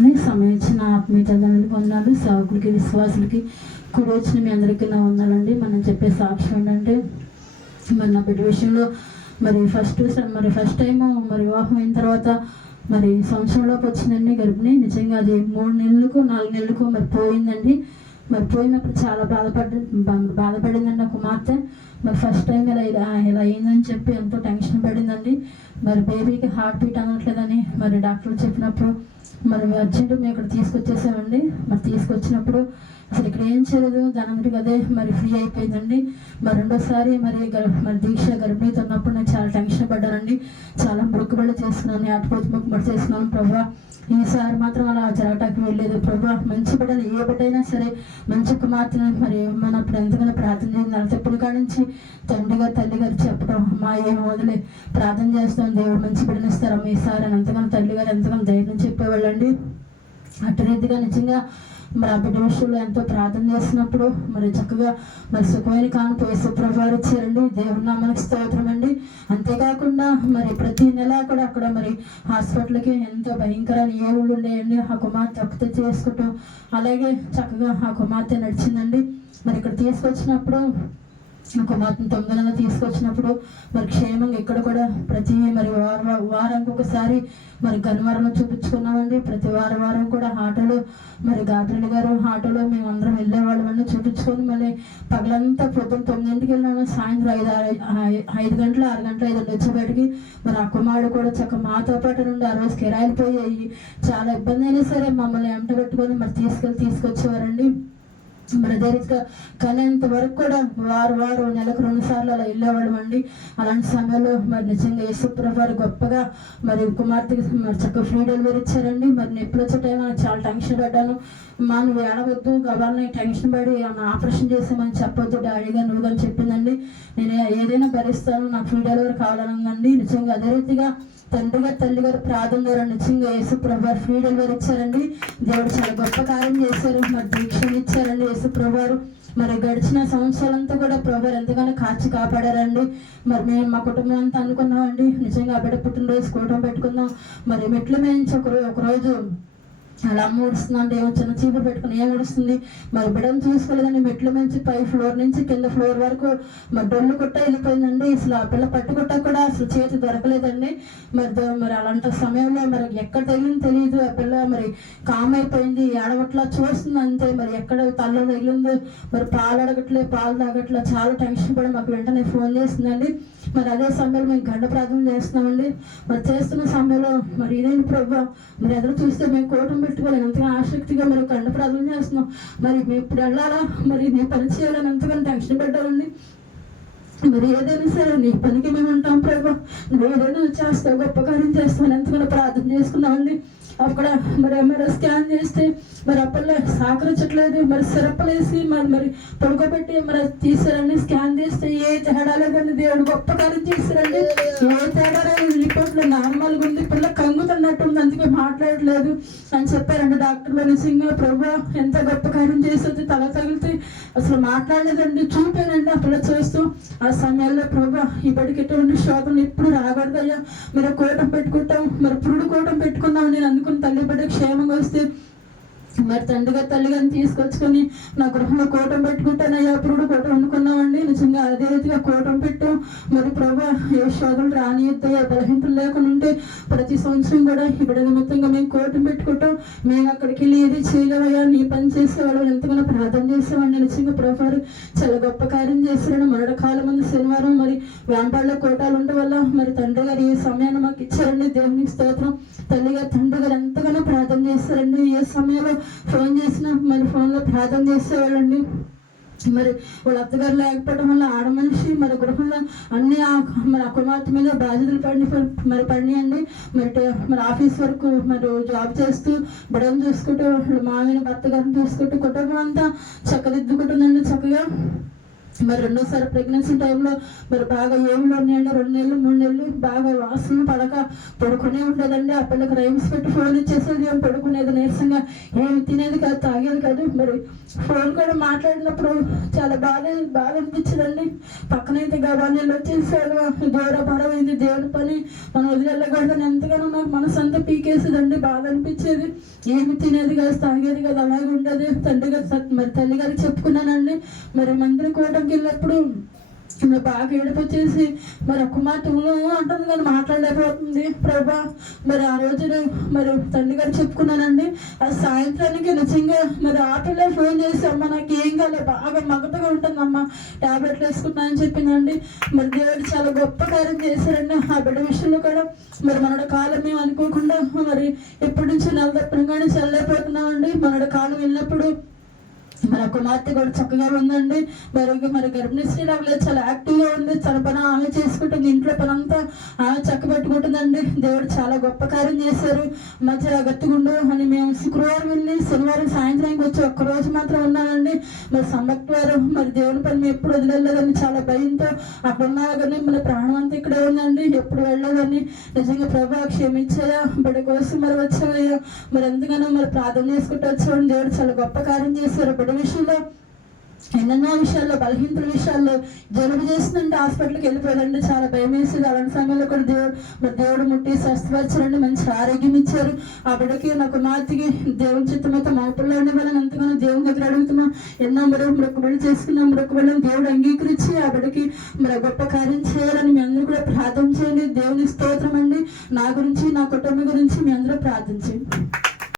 వందనాలండి. సమయం ఇచ్చిన ఆత్మీయ తల్లిదండ్రులకు వందనాలు, సేవకులకి విశ్వాసులకి కూడా వచ్చిన మీ అందరికీ నా వందనాలండి. మనం చెప్పే సాక్ష్యం ఏంటంటే, మరి నా బిడ్డ విషయంలో ఫస్ట్ టైము వివాహం అయిన తర్వాత సంవత్సరంలోకి వచ్చిందండి గర్భిణి. నిజంగా అది 3 నెలలకు 4 నెలలకు పోయిందండి. పోయినప్పుడు చాలా బాధపడిందండి ఒక కుమార్తె. ఫస్ట్ టైం ఇలా అయిందని చెప్పి ఎంతో టెన్షన్ పడిందండి. బేబీకి హార్ట్ బీట్ అనట్లేదని డాక్టర్లు చెప్పినప్పుడు అర్జెంటు మేము ఇక్కడ తీసుకొచ్చేసామండి. తీసుకొచ్చినప్పుడు అసలు ఇక్కడ ఏం చేయలేదు, దాని అదే ఫ్రీ అయిపోయిందండి. రెండోసారి దీక్ష గర్భిణీతో ఉన్నప్పుడు నేను చాలా టెన్షన్ పడ్డానండి. చాలా మొక్కుబడి చేసుకున్నాను, అటుపోతి మొక్కుబడి చేసుకున్నాను. ప్రభా, ఈసారి మాత్రం అలా జరగటానికి వెళ్ళలేదు. ప్రభా, మంచి బిడ్డను ఏ బిడ్డైనా సరే మంచి కుమార్తెను మనప్పుడు ఎంతగానో ప్రార్థన చేయాలి. ఎప్పుడు కాడి నుంచి తండ్రిగారు తల్లిగారు చెప్పడం, మా ఏం వదిలే ప్రార్థన చేస్తాం, దేవుడు మంచి బిడ్డను ఇస్తారమ్మా ఈసారి అని ఎంతగానో తల్లిగారు ఎంతగానో ధైర్యం చెప్పేవాళ్ళండి. అటు రీతిగా నిజంగా ఆ బిడ్డ విషయంలో ఎంతో ప్రార్థన చేసినప్పుడు చక్కగా సుఖమైన కానుక యేసుప్రభువారు ఇచ్చారండి. దేవుని నామానికి స్తోత్రం అండి. అంతేకాకుండా ప్రతి నెల కూడా అక్కడ హాస్పిటల్కి ఎంతో భయంకరమైన ఏ ఊళ్ళు ఉన్నాయండి. ఆ కుమార్తె ఒక్కతే చేసుకుంటాం, అలాగే చక్కగా ఆ కుమార్తె నడిచిందండి. ఇక్కడ తీసుకొచ్చినప్పుడు కుమార్తెను 9 నెలలు తీసుకొచ్చినప్పుడు క్షేమంగా ఇక్కడ కూడా ప్రతి వారానికి ఒకసారి గన్నవరంలో చూపించుకున్నామండి. ప్రతి వారం కూడా ఆటోలో గాబ్రియల్ గారు ఆటోలో మేము అందరం వెళ్ళేవాళ్ళం అండి. చూపించుకొని పగలంతా పొద్దున్న 9ంటికి వెళ్ళాము, సాయంత్రం 5 గంటలు 6 గంటలు 5 గంటలు వచ్చేబడికి ఆ కుమారుడు కూడా చక్కగా మాతో పాటు నుండి ఆ రోజు కిరాయిలు పోయాయి. చాలా ఇబ్బంది అయినా సరే మమ్మల్ని వెంట పెట్టుకొని తీసుకొచ్చేవారండి. అదే రీతిగా కలింత వరకు కూడా వారు నెలకు 2 సార్లు అలా వెళ్ళేవాళ్ళం అండి. అలాంటి సమయంలో నిజంగా యేసుప్రభువారు గొప్పగా కుమార్తెకి చక్కగా ఫ్రీ డెలివరీ ఇచ్చారండి. నొప్పులు వచ్చే టైం చాలా టెన్షన్ పడ్డాను. నువ్వు ఏడవద్దు, గవర్ని టెన్షన్ పడి ఆపరేషన్ చేసామని చెప్పొద్దు డాడీగా నువ్వు అని చెప్పిందండి. నేను ఏదైనా భరిస్తాను, నాకు ఫ్రీ డెలివరీ కావాలనుందండి. నిజంగా అదే రీతిగా తండ్రిగారు తల్లిగారు ప్రార్థన ద్వారా నిజంగా యేసుప్రభువారు ఫ్రీ డెలివరీ ఇచ్చారండి. దేవుడు చాలా గొప్ప కార్యం చేశారు. దీక్షలు ఇచ్చారండి యేసుప్రభువారు. గడిచిన సంవత్సరాలంతా కూడా ప్రభువారు ఎంతగానో కాచి కాపాడారండి. మేము మా కుటుంబం అంతా అనుకున్నామండి, నిజంగా ఆ బిడ్డ పుట్టినరోజు కూటమి పెట్టుకుందాం. మెట్లు మేయించి ఒకరోజు అలా అమ్మ ఊడుస్తుందంటే ఏమో చిన్న చీపురు పెట్టుకుని ఏం ఊడుస్తుంది, బిడ్డను చూసుకోలేదండి. మెట్లు నుంచి పై ఫ్లోర్ నుంచి కింద ఫ్లోర్ వరకు డొల్లు కొట్ట వెళ్ళిపోయిందండి. అసలు ఆ పిల్ల పట్టుకుట్ట కూడా అసలు చేతి దొరకలేదండి. అలాంటి సమయంలో ఎక్కడ తగిలింది తెలియదు. ఆ పిల్ల కామ్ అయిపోయింది, ఏడవట్లా చూస్తుంది అంతే. ఎక్కడ తల్లో తగిలిందో పాలు అడగట్లే, పాలు తాగట్లే, చాలా టెన్షన్ పడి మాకు వెంటనే ఫోన్ చేసిందండి. అదే సమయంలో మేము గంట ప్రార్థన చేస్తున్నామండి. చేస్తున్న సమయంలో ఇదేంటి ప్రభు ఎదురు చూస్తే మేము కూటమి పెట్టుకోవాలి ఎంతగా ఆసక్తిగా గంట ప్రార్థన చేస్తున్నాం. మేము ఇప్పుడు వెళ్ళాలా, మేము పని చేయాలని ఎంతగానో టెన్షన్ పెట్టాలండి. ఏదైనా సరే నీ పనికి మేము ఉంటాం ప్రభు, నువ్వు ఏదైనా చేస్తావు, గొప్ప కార్యం చేస్తామని ఎంతగానో ప్రార్థన చేసుకున్నామండి. అక్కడ ఎంఆర్ఐ స్కాన్ చేస్తే అప్పట్లో సహకరించట్లేదు. సిరప్పలేసి పడుకోబెట్టి తీసారండి. స్కాన్ చేస్తే ఏ తేడా లేదండి. దేవుడు గొప్ప కార్యం చేశారండి. ఏ తేడా లేదు, రిపోర్ట్లో నార్మల్గా ఉంది, పిల్ల కంగుతున్నట్టు ఉంది, అందుకే మాట్లాడట్లేదు అని చెప్పారండి డాక్టర్లు. నిజంగా ప్రభు ఎంత గొప్ప కార్యం చేస్తుంది. తల తగిలితే అసలు మాట్లాడలేదండి, చూపానండి ఆ పిల్ల చూస్తూ. ఆ సమయాల్లో ప్రభు ఇప్పటికి ఎటువంటి శోధనలు ఎప్పుడు రాకూడదయ్యా, కూటం పెట్టుకుంటాం, పురుడు కూటం పెట్టుకున్నాం నేను అందుకుని తల్లి బిడ్డ క్షేమంగా వస్తే తండ్రిగా తల్లిగారిని తీసుకొచ్చుకొని నా గృహంలో కూటం పెట్టుకుంటానయ్యా, పురుడు కూటం అనుకున్నామండి. నిజంగా అదే రీతిగా కూటం పెట్టు. ప్రభు ఏ శోధనలు రానియద్దయ్యా, బలహీనతలు లేకుండా ఉంటే ప్రతి సంవత్సరం కూడా ఈ బిడ్డ నిమిత్తంగా మేము కూటం పెట్టుకుంటాం. మేము అక్కడికి వెళ్ళి ఏది చేయలేవయ్యా, నీ పని చేసేవాడు ఎంతగానో ప్రార్థన చేసేవాడిని. నిజంగా ప్రభు చాలా గొప్ప కార్యం చేశారని మరొక కాలం మంది శనివారం వ్యాంపాడులో కోటాలు ఉండడం వల్ల తండ్రి గారు ఈ సమయాన్ని మాకు ఇచ్చారండి. దేవునికి స్తోత్రం. తల్లిగా తండ్రి గారు ఎంతగానో ప్రార్థన చేస్తారండి. ఏ సమయంలో ఫోన్ చేసినా ఫోన్లో ప్రార్థన చేసేవాళ్ళండి. వాళ్ళ అత్తగారు లేకపోవడం వల్ల ఆడ మనిషి గృహంలో అన్ని ఆ కుమార్తె మీద బాధ్యతలు పడినాయండి. ఆఫీస్ వరకు జాబ్ చేస్తూ బిడ్డను చూసుకుంటూ మామయ్య భర్త గారిని చూసుకుంటూ కుటుంబం అంతా చక్కదిద్దుకుంటుందండి. చక్కగా మరి రెండోసారి ప్రెగ్నెన్సీ టైంలో మరి బాగా ఏళ్ళు ఉన్నాయండి, 2 నెలలు 3 నెలలు బాగా వాసన పడక పడుకునే ఉండేదండి. ఆ పిల్లకి రైమ్స్ పెట్టి ఫోన్ ఇచ్చేసేది, ఏం పడుకునేది నీరసంగా, ఏమి తినేది కాదు, తాగేది కాదు. మరి ఫోన్ కూడా మాట్లాడినప్పుడు చాలా బాగా అనిపించదండి. పక్కనైతే గబానీళ్ళు వచ్చేసాడు, దూరపరమైంది దేవుని పని, మనం వదిలేళ్ళకూడదని ఎంతగానో నాకు మనసు అంతా పీకేసేదండి, బాధ అనిపించేది. ఏమి తినేది కాదు, తాగేది కాదు, అలాగే ఉండేది. మరి తల్లి గారికి చెప్పుకున్నానండి. మరి మందిరం కూటమికి వెళ్ళినప్పుడు బాగా ఏడుపు వచ్చేసి మరి ఒక్క మాట అంటుంది కానీ మాట్లాడలేకపోతుంది. ప్రభా మరి ఆ రోజున మరి తల్లి గారు చెప్పుకున్నానండి. ఆ సాయంత్రానికి నిజంగా మరి ఆటోలో ఫోన్ చేసి అమ్మ నాకు ఏం కాలే, బాగా మగతగా ఉంటుందమ్మా, టాబ్లెట్లు వేసుకుంటున్నా అని చెప్పిందండి. మరి దేవుడు చాలా గొప్ప కార్యం చేశారండి ఆ బిడ్డ విషయంలో కూడా. మరి మనోட కాలం మేము అనుకోకుండా మరి ఎప్పటి నుంచి నెల తప్పనగానే చల్లైపోతున్నామండి. మనోட కాలం వెళ్ళినప్పుడు మరి కుమార్తె కూడా చక్కగా ఉందండి. మరి గర్భిణీ స్త్రీలాగా లేదు, చాలా యాక్టివ్గా ఉంది. తన పని ఆమె చేసుకుంటుంది, ఇంట్లో పని అంతా ఆమె చక్క పెట్టుకుంటుందండి. దేవుడు చాలా గొప్ప కార్యం చేశారు. మధ్య గత్తిగుండు అని మేము శుక్రవారం వెళ్ళి శనివారం సాయంత్రానికి వచ్చి ఒక్కరోజు మాత్రం ఉన్నానండి. మరి సంబక్వారం మరి దేవుని పని మేము ఎప్పుడు వదిలేదని చాలా భయంతో అక్కడ ఉన్నా కానీ మన ప్రాణం అంతా ఇక్కడే ఉందండి, ఎప్పుడు వెళ్ళలేదని. నిజంగా ప్రభా క్షమించాయా, బిడ్డ కోసం మరి వచ్చావయ్యా, మరి ఎంతగానో మరి ప్రార్థన చేసుకుంటూ వచ్చామని దేవుడు చాలా గొప్ప కార్యం చేశారు. బిడ్డ విషయంలో ఎన్నెన్నో విషయాల్లో, బలహీనతల విషయాల్లో జలుబు చేస్తుందంటే హాస్పిటల్కి వెళ్ళిపోయారండి, చాలా భయం వేసేది. అలాంటి సమయంలో కూడా దేవుడు ముట్టి స్వస్థపరిచారండి, మంచి ఆరోగ్యం ఇచ్చారు. ఆ బిడ్డకి నా కుమార్తెకి దేవుని చిత్తమైతే మా పిల్లలు ఉండేవాళ్ళని ఎంతగానో దేవుని దగ్గర అడుగుతున్నాం. ఎన్నో మొక్కుబడి చేసుకున్నాం, మొక్కుబడిని దేవుడు అంగీకరించి ఆ బిడ్డకి మరి గొప్ప కార్యం చేయాలని మీ అందరూ కూడా ప్రార్థన చేయండి. దేవుని స్తోత్రం అండి. నా గురించి, నా కుటుంబం గురించి మీ అందరూ ప్రార్థించండి.